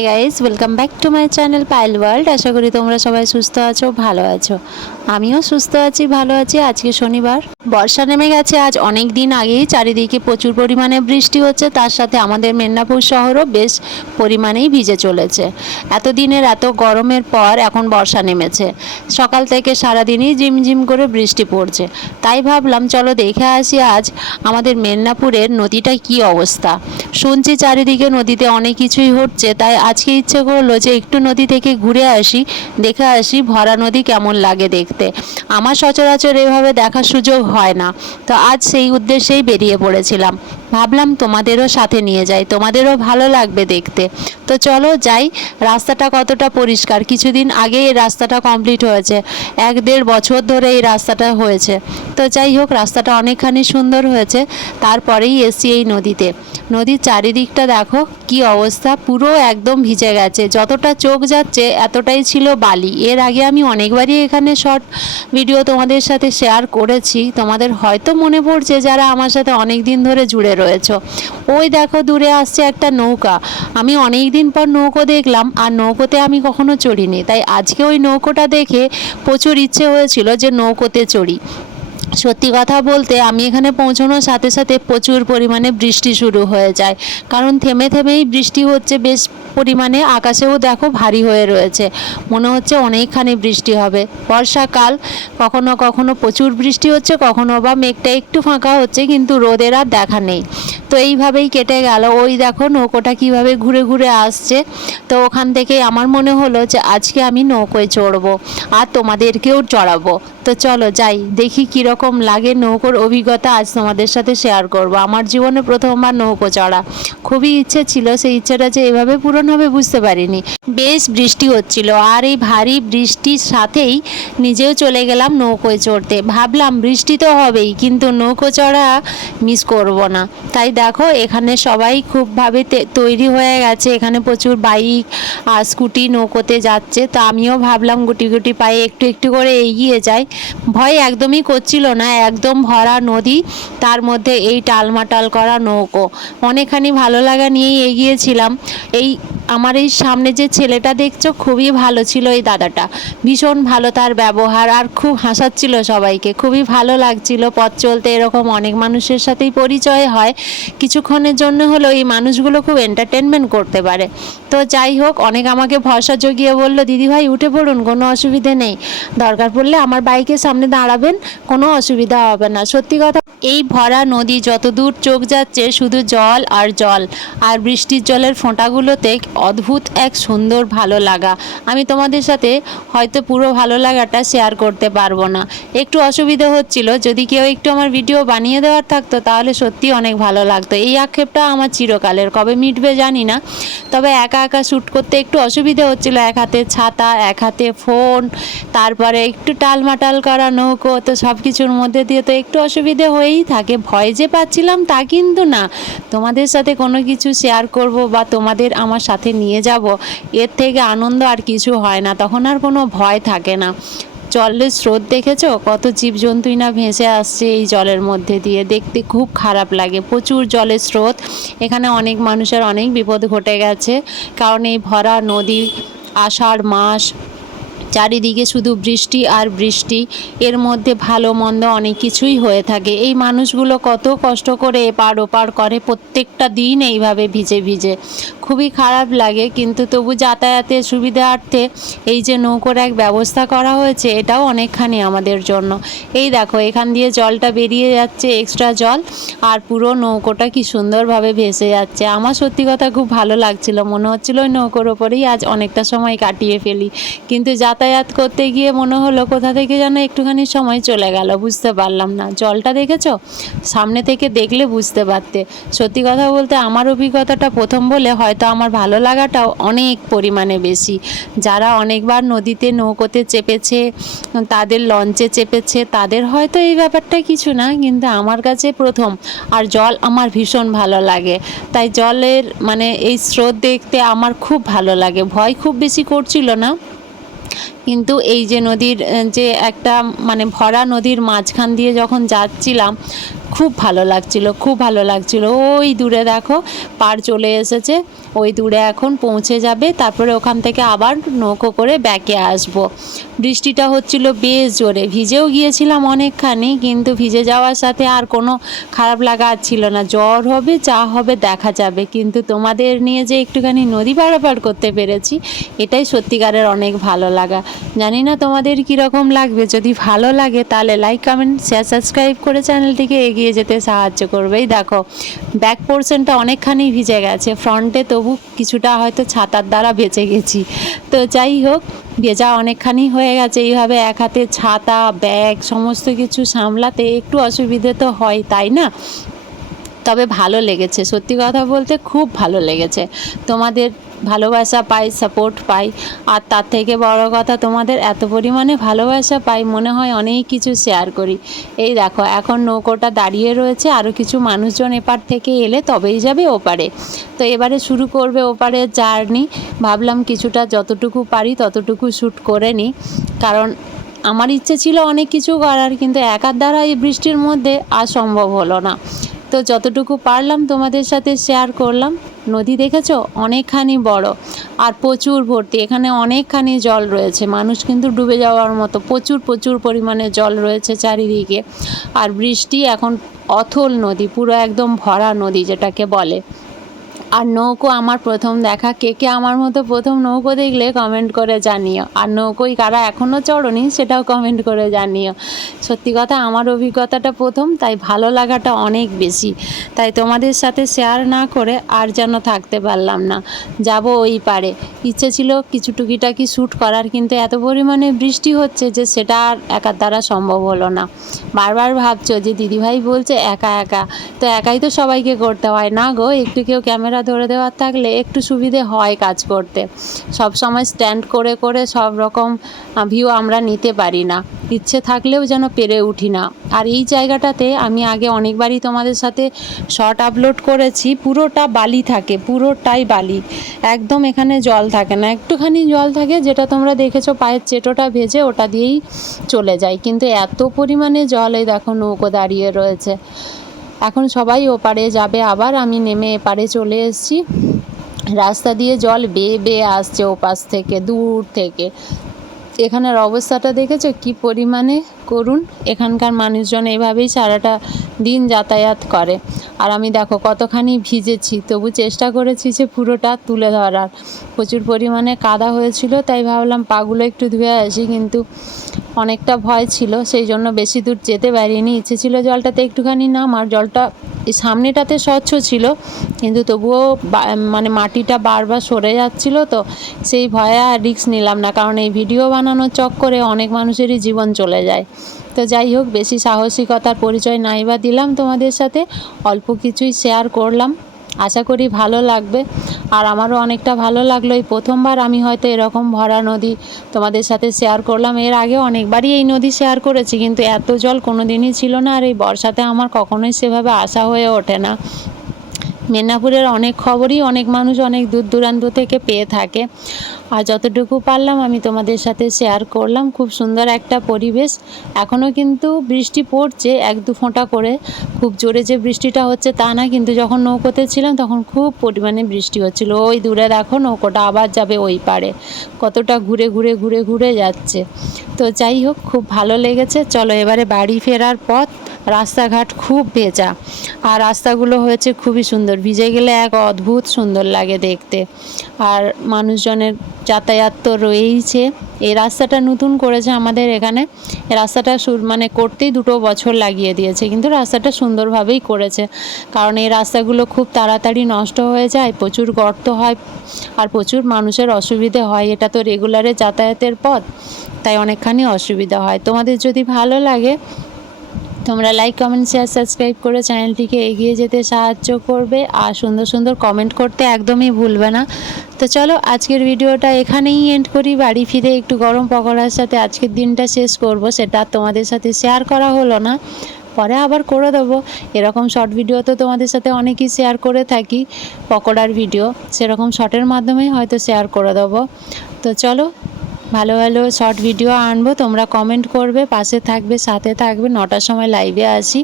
High guys, welcome back to my channel Payel world. আশা করি তোমরা সবাই সুস্থ আছো, ভালো আছো। আমিও সুস্থ আছি, ভালো আছি। আজকে শনিবার, বর্ষা নেমে গেছে। আজ অনেক দিন আগেই চারিদিকে প্রচুর পরিমাণে বৃষ্টি হচ্ছে, তার সাথে আমাদের মেদিনীপুর শহরও বেশ পরিমাণেই ভিজে চলেছে। এতদিনের এত গরমের পর এখন বর্ষা নেমেছে। সকাল থেকে সারাদিনই ঝিমঝিম করে বৃষ্টি পড়ছে। তাই ভাবলাম চলো দেখে আসি আজ আমাদের মেদিনীপুরের নদীটা কি অবস্থা। শুনছি চারিদিকে নদীতে অনেক কিছুই হচ্ছে, তাই আজকে ইচ্ছে করলো যে একটু নদী থেকে ঘুরে আসি, দেখে আসি ভরা নদী কেমন লাগে দেখতে। আমার সচরাচর এভাবে দেখার সুযোগ হয় না, তো আজ সেই উদ্দেশ্যেই বেরিয়ে পড়েছিলাম। ভাবলাম তোমাদেরও সাথে নিয়ে যাই, তোমাদেরও ভালো লাগবে দেখতে। তো চলো যাই। রাস্তাটা কতটা পরিষ্কার, কিছুদিন আগে এই রাস্তাটা কমপ্লিট হয়েছে, 1-1.5 বছর ধরে এই রাস্তাটা হয়েছে। তো যাই হোক, রাস্তাটা অনেকখানি সুন্দর হয়েছে। তারপরেই এসছি এই নদীতে। নদীর চারিদিকটা দেখো কি অবস্থা, পুরো একদম ভিজে গেছে। যতটা চোখ যাচ্ছে এতটাই ছিল বালি। এর আগে আমি অনেকবারই এখানে শর্ট ভিডিও তোমাদের সাথে শেয়ার করেছি, তোমাদের হয়তো মনে পড়ছে যারা আমার সাথে অনেক দিন ধরে জুড়ে রয়েছে। ওই দেখো দূরে আসছে একটা নৌকা। আমি অনেক দিন পর নৌকো দেখলাম, আর নৌকোতে আমি কখনো চড়িনি, তাই আজকে ওই নৌকোটা দেখে প্রচুর ইচ্ছে হয়েছিল যে নৌকোতে চড়ি। সত্যি কথা বলতে আমি এখানে পৌঁছানোর সাথে সাথে প্রচুর পরিমাণে বৃষ্টি শুরু হয়ে যায়, কারণ থেমে থেমেই বৃষ্টি হচ্ছে বেশ পরিমাণে। আকাশেও দেখো ভারী হয়ে রয়েছে, মনে হচ্ছে অনেকখানি বৃষ্টি হবে। বর্ষাকাল, কখনো কখনো প্রচুর বৃষ্টি হচ্ছে, কখনো বা মেঘটা একটু ফাঁকা হচ্ছে, কিন্তু রোদের আর দেখা নেই। তো এইভাবেই কেটে গেল। ওই দেখো নৌকোটা কিভাবে ঘুরে ঘুরে আসছে। তো ওখান থেকে আমার মনে হলো যে আজকে আমি নৌকোয় চড়বো আর তোমাদেরকেও চড়াবো। তো চলো যাই, দেখি কীরকম লাগে। নৌকোর অভিজ্ঞতা আজ তোমাদের সাথে শেয়ার করব। আমার জীবনে প্রথমবার নৌকো চড়া, খুবই ইচ্ছে ছিল। সেই ইচ্ছেটা যে এভাবে পূরণ হবে বুঝতে পারিনি। বেশ বৃষ্টি হচ্ছিল, আর এই ভারী বৃষ্টির সাথেই নিজেও চলে গেলাম নৌকোয় চড়তে। ভাবলাম বৃষ্টি তো হবেই, কিন্তু নৌকো চড়া মিস করব না। তাই দেখো এখানে সবাই খুবভাবে তৈরি হয়ে গেছে। এখানে প্রচুর বাইক আর স্কুটি নৌকোতে যাচ্ছে। তো আমিও ভাবলাম গুটি গুটি পায়ে একটু একটু করে এগিয়ে যাই। ভয় একদমই করছিল না, একদম ভরা নদী, তার মধ্যে এই টালমাটাল করা নৌকো। অনেকখানি ভালো লাগা নিয়েই এগিয়েছিলাম। আমার এই সামনে যে ছেলেটা দেখছো, খুবই ভালো ছিল এই দাদাটা, ভীষণ ভালো তার ব্যবহার, আর খুব হাসাচ্ছিল সবাইকে। খুবই ভালো লাগছিল পথ চলতে। এরকম অনেক মানুষের সাথেই পরিচয় হয়, কিছুক্ষণের জন্য হলেও এই মানুষগুলো খুব এন্টারটেনমেন্ট করতে পারে। তো যাই হোক, অনেক আমাকে ভরসা জগিয়ে বললো, দিদিভাই উঠে পড়ুন, কোনো অসুবিধে নেই, দরকার পড়লে আমার বাইকের সামনে দাঁড়াবেন, কোনো অসুবিধা হবে না। সত্যি কথা, এই ভরা নদী যত দূর চোখ যাচ্ছে শুধু জল আর জল, আর বৃষ্টির জলের ফোঁটাগুলোতে অদ্ভুত এক সুন্দর ভালো লাগা। আমি তোমাদের সাথে হয়তো পুরো ভালো লাগাটা শেয়ার করতে পারবো না, একটু অসুবিধা হচ্ছিল। যদি কেউ একটু আমার ভিডিও বানিয়ে দেওয়ার থাকতো তাহলে সত্যি অনেক ভালো লাগতো। এই আক্ষেপটা আমার চিরকালের, কবে মিটবে জানি না। তবে একা একা শ্যুট করতে একটু অসুবিধা হচ্ছিল, এক হাতে ছাতা, এক হাতে ফোন, তারপরে একটু টালমাটাল করা নৌকো, তো সব কিছুর মধ্যে দিয়ে তো একটু অসুবিধে হয়েই থাকে। ভয় যে পাচ্ছিলাম তা কিন্তু না, তোমাদের সাথে কোনো কিছু শেয়ার করব বা তোমাদের আমার সাথে নিয়ে যাব, এর থেকে আনন্দ আর কিছু হয় না। তখন আর কোনো ভয় থাকে না। জলের স্রোত দেখেছো, কত জীবজন্তুই না ভেসে আসছে এই জলের মধ্যে দিয়ে, দেখতে খুব খারাপ লাগে। প্রচুর জলের স্রোত, এখানে অনেক মানুষের অনেক বিপদ ঘটে গেছে, কারণ এই ভরা নদী, আষাঢ় মাস, চারিদিকে শুধু বৃষ্টি আর বৃষ্টি, এর মধ্যে ভালো মন্দ অনেক কিছুই হয়ে থাকে। এই মানুষগুলো কত কষ্ট করে এপার ওপার করে প্রত্যেকটা দিন এইভাবে ভিজে ভিজে, খুবই খারাপ লাগে। কিন্তু তবু যাতায়াতের সুবিধার্থে এই যে নৌকোর এক ব্যবস্থা করা হয়েছে, এটাও অনেকখানি আমাদের জন্য। এই দেখো এখান দিয়ে জলটা বেরিয়ে যাচ্ছে, এক্সট্রা জল, আর পুরো নৌকোটা কি সুন্দরভাবে ভেসে যাচ্ছে। আমার সত্যি কথা খুব ভালো লাগছিল, মনে হচ্ছিল ওই নৌকোর ওপরেই আজ অনেকটা সময় কাটিয়ে ফেলি। কিন্তু যাতায়াত করতে গিয়ে মনে হলো কোথা থেকে যেন একটুখানি সময় চলে গেল, বুঝতে পারলাম না। জলটা দেখেছো, সামনে থেকে দেখলে বুঝতে পারতে। সত্যি কথা বলতে আমার অভিজ্ঞতাটা প্রথম বলে হয়তো আমার ভালো লাগাটাও অনেক পরিমাণে বেশি। যারা অনেকবার নদীতে নৌকোতে চেপেছে, তাদের লঞ্চে চেপেছে, তাদের হয়তো এই ব্যাপারটা কিছু না, কিন্তু আমার কাছে প্রথম। আর জল আমার ভীষণ ভালো লাগে, তাই জলের মানে এই স্রোত দেখতে আমার খুব ভালো লাগে। ভয় খুব বেশি করছিল না, কিন্তু এই যে নদীর যে একটা মানে ভরা নদীর মাঝখান দিয়ে যখন যাচ্ছিলাম খুব ভালো লাগছিল, খুব ভালো লাগছিল। ওই দূরে দেখো পার চলে এসেছে, ওই দূরে এখন পৌঁছে যাবে, তারপরে ওখান থেকে আবার নৌকো করে ব্যাকে আসবো। বৃষ্টিটা হচ্ছিল বেশ জোরে, ভিজেও গিয়েছিলাম অনেকখানি, কিন্তু ভিজে যাওয়ার সাথে আর কোনো খারাপ লাগা ছিল না। জ্বর হবে যা হবে দেখা যাবে, কিন্তু তোমাদের নিয়ে যে একটুখানি নদী পারাপার করতে পেরেছি এটাই সত্যিকারের অনেক ভালো লাগা। জানি না তোমাদের কীরকম লাগবে, যদি ভালো লাগে তাহলে লাইক কমেন্ট শেয়ার সাবস্ক্রাইব করে চ্যানেলটিকে এগিয়ে যেতে সাহায্য করবেই। দেখো ব্যাক পোর্শনটা অনেকখানি ভিজে গেছে, ফ্রন্টে তবু কিছুটা হয়তো ছাতার দ্বারা বেঁচে গেছি। তো যাই হোক, ভেজা অনেকখানি হয়ে গেছে। এইভাবে এক হাতে ছাতা ব্যাগ সমস্ত কিছু সামলাতে একটু অসুবিধে তো হয়, তাই না? তবে ভালো লেগেছে, সত্যি কথা বলতে খুব ভালো লেগেছে। তোমাদের ভালোবাসা পাই, সাপোর্ট পাই, আর তার থেকে বড় কথা তোমাদের এত পরিমাণে ভালোবাসা পাই, মনে হয় অনেক কিছু শেয়ার করি। এই দেখো এখন নৌকোটা দাঁড়িয়ে রয়েছে, আরও কিছু মানুষজন এপার থেকে এলে তবেই যাবে ওপারে। তো এবারে শুরু করবে ওপারের জার্নি। ভাবলাম কিছুটা যতটুকু পারি ততটুকু শ্যুট করে নিই, কারণ আমার ইচ্ছে ছিল অনেক কিছু করার, কিন্তু একার দ্বারা এই বৃষ্টির মধ্যে আর সম্ভব হলো না। তো যতটুকু পারলাম তোমাদের সাথে শেয়ার করলাম। নদী দেখেছো অনেকখানি বড় আর প্রচুর ভর্তি, এখানে অনেকখানি জল রয়েছে, মানুষ কিন্তু ডুবে যাওয়ার মতো প্রচুর প্রচুর পরিমাণে জল রয়েছে চারিদিকে। আর বৃষ্টি এখন অথল নদী, পুরো একদম ভরা নদী যেটাকে বলে। আর নৌকো আমার প্রথম দেখা, কে কে আমার মতো প্রথম নৌকো দেখলে কমেন্ট করে জানিও, আর নৌকোয় কারা এখনও চড়োনি সেটাও কমেন্ট করে জানিও। সত্যি কথা আমার অভিজ্ঞতাটা প্রথম, তাই ভালো লাগাটা অনেক বেশি। তাই তোমাদের সাথে শেয়ার না করে আর যেন থাকতে পারলাম না, যাব ওই পারে। ইচ্ছে ছিল কিছু টুকিটাকি শ্যুট করার, কিন্তু এত পরিমাণে বৃষ্টি হচ্ছে যে সেটা আর একার দ্বারা সম্ভব হলো না। বারবার ভাবছো যে দিদিভাই বলছে একা একা, তো একাই তো সবাইকে করতে হয় না গো, একটু কেউ ক্যামেরা ধরে দেওয়ার থাকলে একটু সুবিধে হয় কাজ করতে। সব সময় স্ট্যান্ড করে করে সব রকম ভিউ আমরা নিতে পারি না, ইচ্ছে থাকলেও যেন পেরে উঠি না। আর এই জায়গাটাতে আমি আগে অনেকবারই তোমাদের সাথে শর্ট আপলোড করেছি, পুরোটা বালি থাকে, পুরোটাই বালি, একদম এখানে জল থাকে না, একটুখানি জল থাকে যেটা তোমরা দেখেছো পায়ের চেটোটা ভেজে ওটা দিয়েই চলে যায়, কিন্তু এত পরিমাণে জল। এই দেখো নৌকো দাঁড়িয়ে রয়েছে, এখন সবাই ওপারে যাবে, আবার আমি নেমে এপারে চলে এসেছি। রাস্তা দিয়ে জল বেয়ে বেয়ে আসছে ওপাশ থেকে, দূর থেকে। এখানের অবস্থাটা দেখেছো কি পরিমাণে করুণ, এখানকার মানুষজন এইভাবেই সারাটা দিন যাতায়াত করে। আর আমি দেখো কতখানি ভিজেছি, তবু চেষ্টা করেছি যে পুরোটা তুলে ধরার। প্রচুর পরিমাণে কাদা হয়েছিল, তাই ভাবলাম পাগুলো একটু ধুয়ে আসি, কিন্তু অনেকটা ভয় ছিল, সেই জন্য বেশি দূর যেতে পারিনি। ইচ্ছে ছিল জলটাতে একটুখানি নামার, জলটা এই সামনেটাতে স্বচ্ছ ছিল, কিন্তু তবুও মানে মাটিটা বারবার সরে যাচ্ছিল, তো সেই ভয়ে আর রিস্ক নিলাম না, কারণ এই ভিডিও বানানোর চক্করে অনেক মানুষেরই জীবন চলে যায়। তো যাই হোক, বেশি সাহসিকতার পরিচয় নাই বা দিলাম তোমাদের সাথে, অল্প কিছুই শেয়ার করলাম, আশা করি ভালো লাগবে। আর আমারও অনেকটা ভালো লাগলো, এই প্রথমবার আমি হয়তো এরকম ভরা নদী তোমাদের সাথে শেয়ার করলাম। এর আগে অনেকবারই এই নদী শেয়ার করেছি, কিন্তু এত জল কোনো দিনই ছিল না, আর এই বর্ষাতে আমার কখনোই সেভাবে আশা হয়ে ওঠে না। মেদিনীপুরের অনেক খবরই অনেক মানুষ অনেক দূর দূরান্ত থেকে পেয়ে থাকে, আর যতটুকু পারলাম আমি তোমাদের সাথে শেয়ার করলাম। খুব সুন্দর একটা পরিবেশ, এখনও কিন্তু বৃষ্টি পড়ছে এক দু ফোঁটা করে, খুব জোরে যে বৃষ্টিটা হচ্ছে তা না, কিন্তু যখন নৌকোতে ছিলাম তখন খুব পরিমাণে বৃষ্টি হচ্ছিল। ওই দূরে দেখো নৌকোটা আবার যাবে ওই পারে, কতটা ঘুরে ঘুরে ঘুরে ঘুরে যাচ্ছে। তো যাই হোক, খুব ভালো লেগেছে। চলো এবারে বাড়ি ফেরার পথ, রাস্তাঘাট খুব ভেজা, আর রাস্তাগুলো হয়েছে খুবই সুন্দর, ভিজে গেলে এক অদ্ভুত সুন্দর লাগে দেখতে। আর মানুষজনের যাতায়াত তো রয়েইছে। এই রাস্তাটা নতুন করেছে আমাদের এখানে, এই রাস্তাটা মানে করতেই 2 বছর লাগিয়ে দিয়েছে, কিন্তু রাস্তাটা সুন্দরভাবেই করেছে, কারণ এই রাস্তাগুলো খুব তাড়াতাড়ি নষ্ট হয়ে যায়, প্রচুর গর্ত হয়, আর প্রচুর মানুষের অসুবিধে হয়। এটা তো রেগুলারে যাতায়াতের পথ, তাই অনেকখানি অসুবিধা হয়। তোমাদের যদি ভালো লাগে তোমরা লাইক কমেন্ট শেয়ার সাবস্ক্রাইব করে চ্যানেলটিকে এগিয়ে যেতে সাহায্য করবে, আর সুন্দর সুন্দর কমেন্ট করতে একদমই ভুলবে না। তো চলো আজকের ভিডিওটা এখানেই এন্ড করি, বাড়ি ফিরে একটু গরম পকোড়ার সাথে আজকের দিনটা শেষ করব, সেটা তোমাদের সাথে শেয়ার করা হলো না, পরে আবার করে দেবো। এরকম শর্ট ভিডিও তো তোমাদের সাথে অনেকই শেয়ার করে থাকি, পকোড়ার ভিডিও, সেরকম শর্টের মাধ্যমেই হয়তো শেয়ার করে দেবো। তো চলো ভালো ভালো শর্ট ভিডিও আনবো, তোমরা কমেন্ট করবে, পাশে থাকবে, সাথে থাকবে। 9টার সময় লাইভে আসি,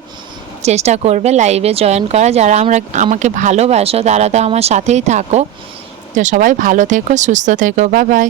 চেষ্টা করবে লাইভে জয়েন করা। যারা আমাকে ভালোবাসো তারা তো আমার সাথেই থাকো। তো সবাই ভালো থেকো, সুস্থ থেকো, বাই বাই।